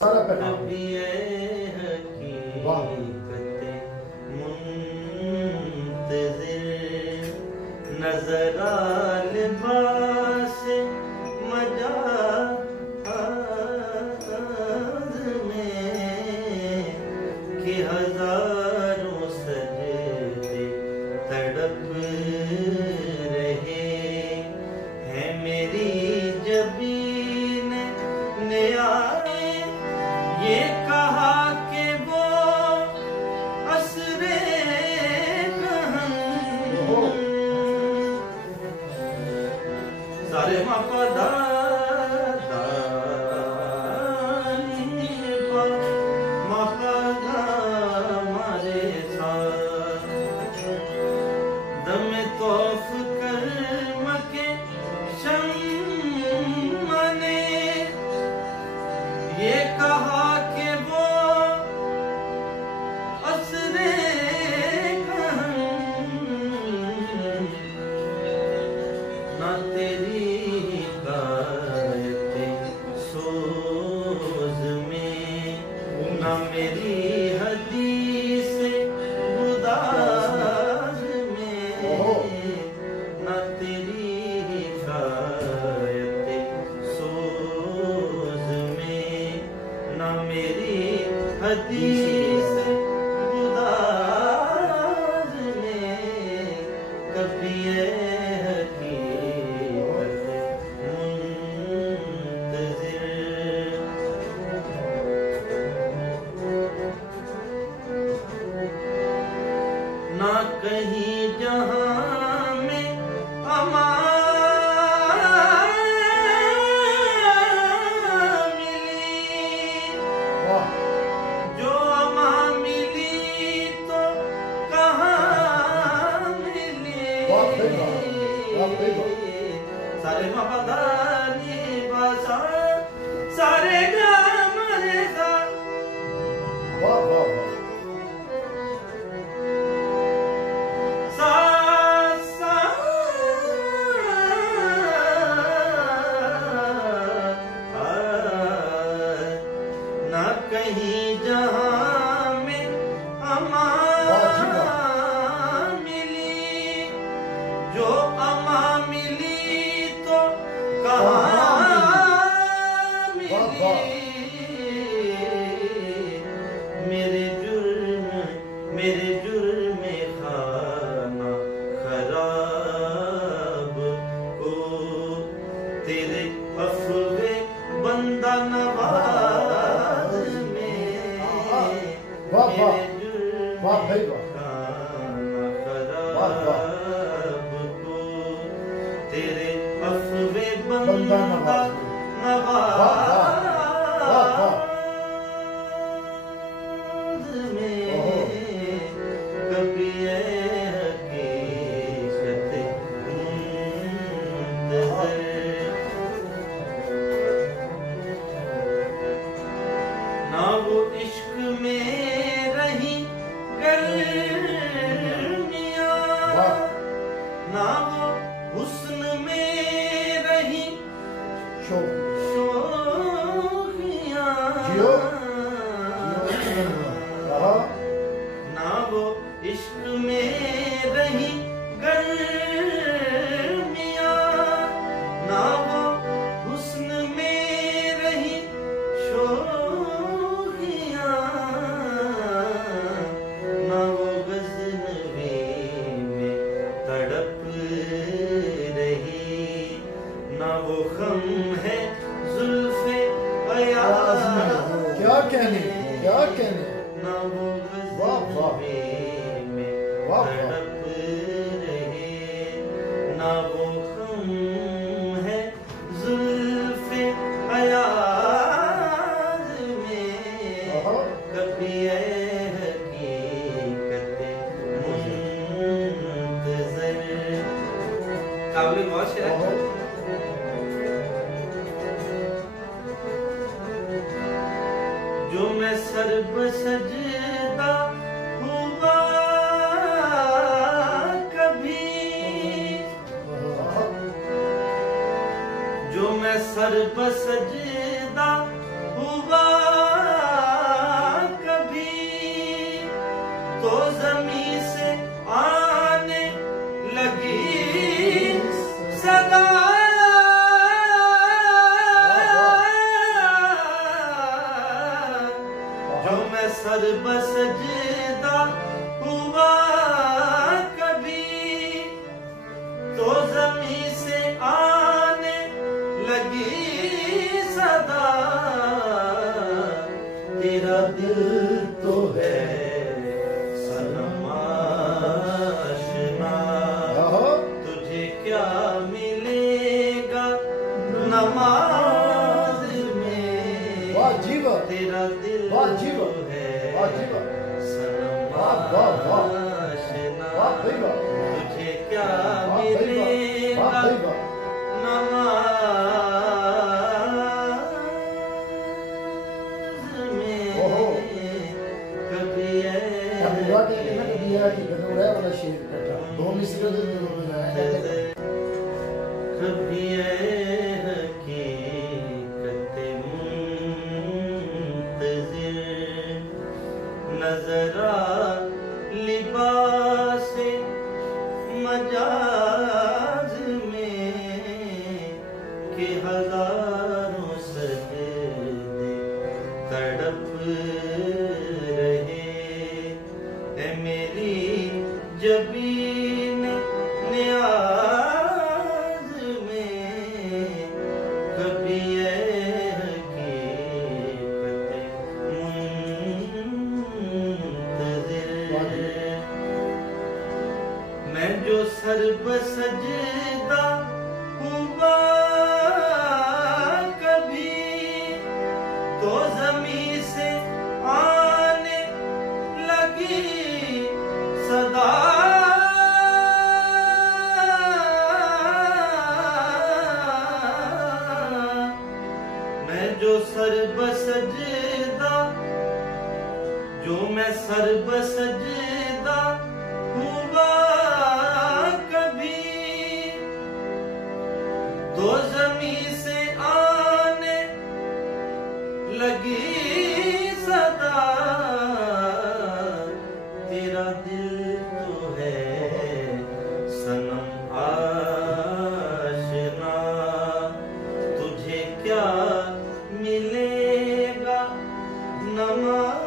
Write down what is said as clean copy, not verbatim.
सारा पैगाम नजर लिबास मजाज में कि हजारों सजदे तड़प रहे हैं मेरी जबीन ने आए ये कहा कि वो असरे सारे मापदा मापदा मारे दम तौफ कर मके शम्मा ने ये कहा कि वो असरे ना तेरी ना मेरी हदीस गुदाज में ना तेरी हिकायत सोज में ना मेरी हदीस गुदाज में कभी ना कहीं जहां में अमान मिली जो अमान मिली तो कहाँ मिली सारे मपदानी बसा सारे गामरे सा कहीं जहां में अमान मिली जो अमान मिली तो कहाँ मिली मेरे जुर्म खाना खराब को तेरे अफ़वे बंदा नवाज तेरे अफ़वे बंदा नवाज में कभी हकीकत ना वो इश्क में रही गर्मियाँ ना वो हुस्न में रही शोखियाँ ना वो इश्क में रही गर्मियाँ ना वो हुस्न में रही शोखियाँ ना वो गज़नवी में तड़प रही ना वो खम है जुल्फ़े अयाज़ क्या कहने ना वो गज़नवी में तड़प रही ना वो खम है जुल्फ़े अयाज़ में कभी हकीकत मुंतज़र काबिल बहुत शेर जो मैं सर्ब सजदा हुआ कभी जो मैं सर पर सजदा हुआ जो मैं सर बसजदा हुआ कभी तो जमी से आने लगी सदा, तेरा दिल तो है सनम आशना, तुझे क्या मिलेगा नमाज में, तेरा दिल तो है सनम आशना, तुझे क्या मिलेगा नमाज में। कभी कभी हकीकत मुंतज़िर नज़रा लिबास मजाज में कि हजारों सजदे तड़प रहे है मेरी जबीन नियाज में। कभी हकीकत मुंतज़िर मैं जो सर बसजदा हुआ कभी तो जमी से आने लगी सदा, मैं जो सर बसजदा जो मैं सर बसजदा हुआ कभी तो जमी से आने लगी सदा, तेरा दिल तो है सनम आशना, तुझे क्या मिलेगा नमाज